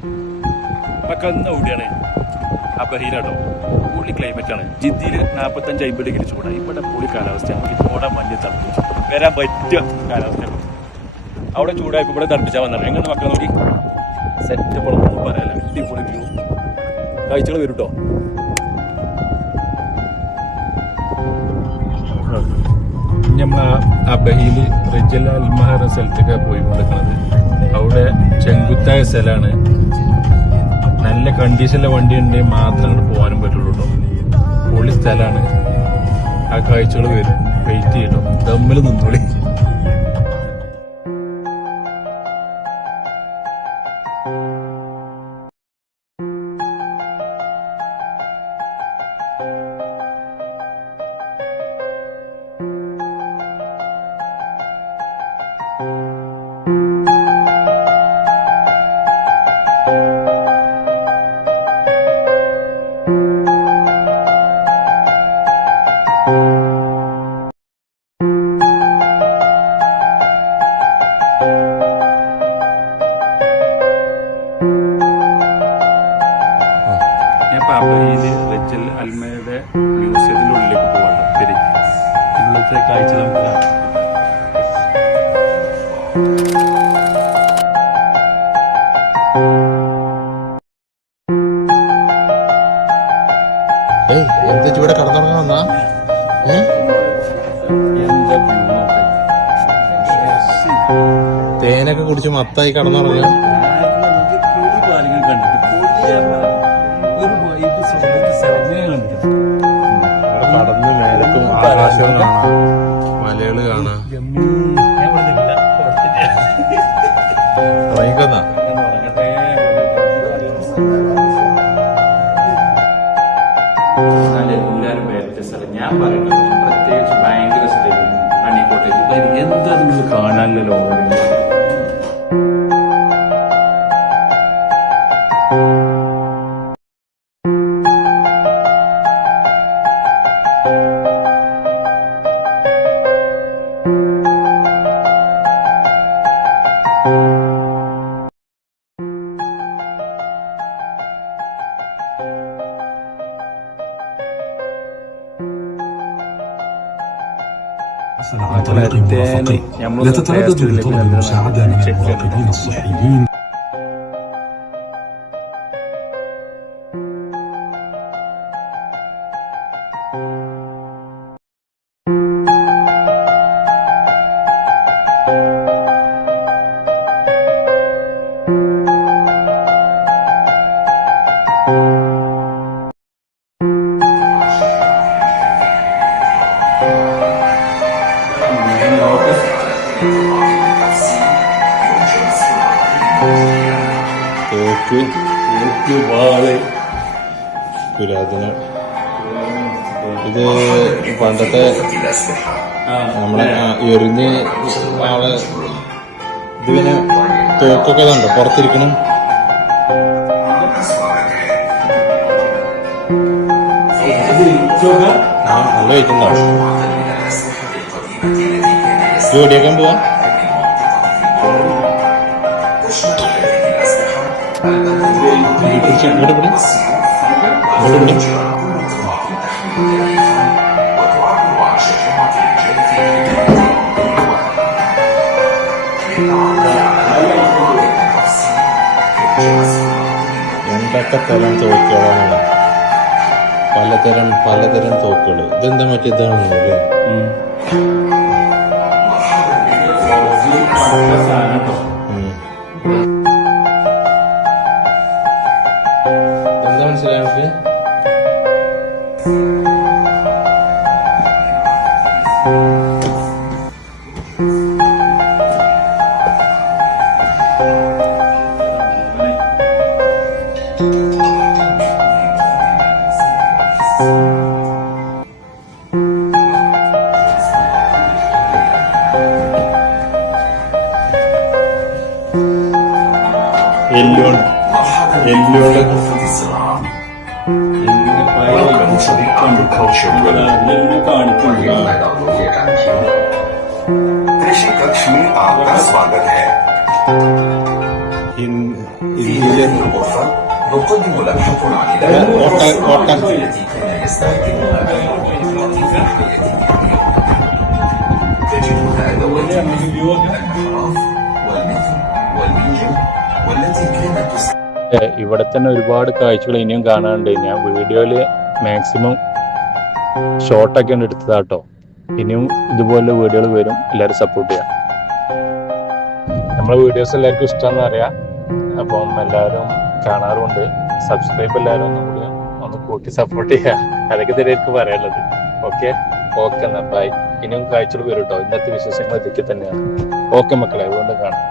നമുക്ക് അന്ന് എവിടെയാണ് അബഹീലാട്ടോ. പൊളി ക്ലൈമറ്റാണ്. ജിദ്ദിയിൽ 45-50 ഡിഗ്രി ചൂടാണ്. ഇവിടെ പൊളി കാലാവസ്ഥ. നമുക്ക് കോട മഞ്ഞ് തണുപ്പിച്ചു വരാൻ പറ്റിയ കാലാവസ്ഥയാണ്. അവിടെ ചൂടായപ്പോൾ ഇവിടെ തണുപ്പിച്ചാൽ വന്നാണ്. എങ്ങനെ മക്കളെ നോക്കി സെറ്റ് പൊളമൊന്നും പറയാല്ല. അടിപൊളി വ്യൂ കാഴ്ചകൾ വരും കേട്ടോ. നമ്മൾ അബഹീൽ റിജൽ അൽമഹർ സ്ഥലത്തൊക്കെ പോയി കൊടുക്കുന്നത്. അവിടെ ചെങ്കുത്തായ സ്ഥലമാണ്. നല്ല കണ്ടീഷനിലെ വണ്ടി ഉണ്ടെങ്കിൽ മാത്രം അങ്ങോട്ട് പോകാനും പറ്റുള്ളൂ കേട്ടോ. പൊളി സ്ഥലമാണ്. ആ കാഴ്ചകൾ വരും. വെയിറ്റ് ചെയ്യട്ടോ. ദമ്മിൽ നിന്നോളി. അബഹീൽ റിജൽ അൽമയുടെ മ്യൂസിയത്തിൻ്റെ ഉള്ളിലേക്ക് പോകാം. ശരി, ഇന്നത്തെ കാഴ്ച നമുക്ക് എന്താ ഇവിടെ കടന്നുറങ്ങാൻ വന്നാ? തേനൊക്കെ കുടിച്ച് മത്തായി കടന്നുറങ്ങുക. കടന്ന് മേലക്കും ആകാശവും കാണാം, മലകള് കാണാം. വൈകുന്ന എല്ലാവരും പേരത്തെ സ്ഥലം ഞാൻ പറയുന്നത് പ്രത്യേകിച്ച് ഭയങ്കര സ്ഥലം ഹണി കോട്ടേജ്. എന്താ നിങ്ങൾ കാണാനല്ലോ ലോകം. على طريق مرافقي لا تتردد لطلب المساعدة من المراقبين الصحيين. പുരാതന ഇത് പണ്ടത്തെ നമ്മളെ എറിഞ്ഞ് ആളെ ഇതിങ്ങനെ തോക്കൊക്കെ ഇതുണ്ടോ പുറത്തിരിക്കണം. നല്ല വെയിറ്റുണ്ടാവും. ജോഡിയാക്കാൻ പോവാ. എന്തൊക്കെ തരം തോക്കുകളാണ്. പലതരം തോക്കുകൾ. ഇതെന്താ മറ്റേതാണെന്നോ അല്ലേ? എന്താ മനസ്സിലായി നമുക്ക്? إنجيل الغرفة نقدم لمحة عن ഓട്ട التي كان يستخدمها تجد أدوات الخراف والمتر والمنجم والتي كانت ഇവിടെ തന്നെ ഒരുപാട് കാഴ്ചകൾ ഇനിയും കാണാനുണ്ട്. ഞാൻ വീഡിയോയിൽ മാക്സിമം ഷോർട്ടൊക്കെ ഉണ്ട് എടുത്തതാട്ടോ. ഇനിയും ഇതുപോലെ വീഡിയോകൾ വരും. എല്ലാവരും സപ്പോർട്ട് ചെയ്യാം. നമ്മളെ വീഡിയോസ് എല്ലാവർക്കും ഇഷ്ടമാണെന്ന് അറിയാം. അപ്പം എല്ലാവരും കാണാറുമുണ്ട്. സബ്സ്ക്രൈബ് എല്ലാവരും ഒന്നും കൂടി ഒന്ന് കൂട്ടി സപ്പോർട്ട് ചെയ്യുക. അതൊക്കെ തന്നെ എനിക്ക് പറയാനുള്ളത്. ഓക്കെ എന്നാൽ ബൈ. ഇനിയും കാഴ്ചകൾ വരും കേട്ടോ. ഇന്നത്തെ വിശേഷങ്ങൾ ഇതൊക്കെ തന്നെയാണ്. ഓക്കെ മക്കളെ, വീണ്ടും കാണാം.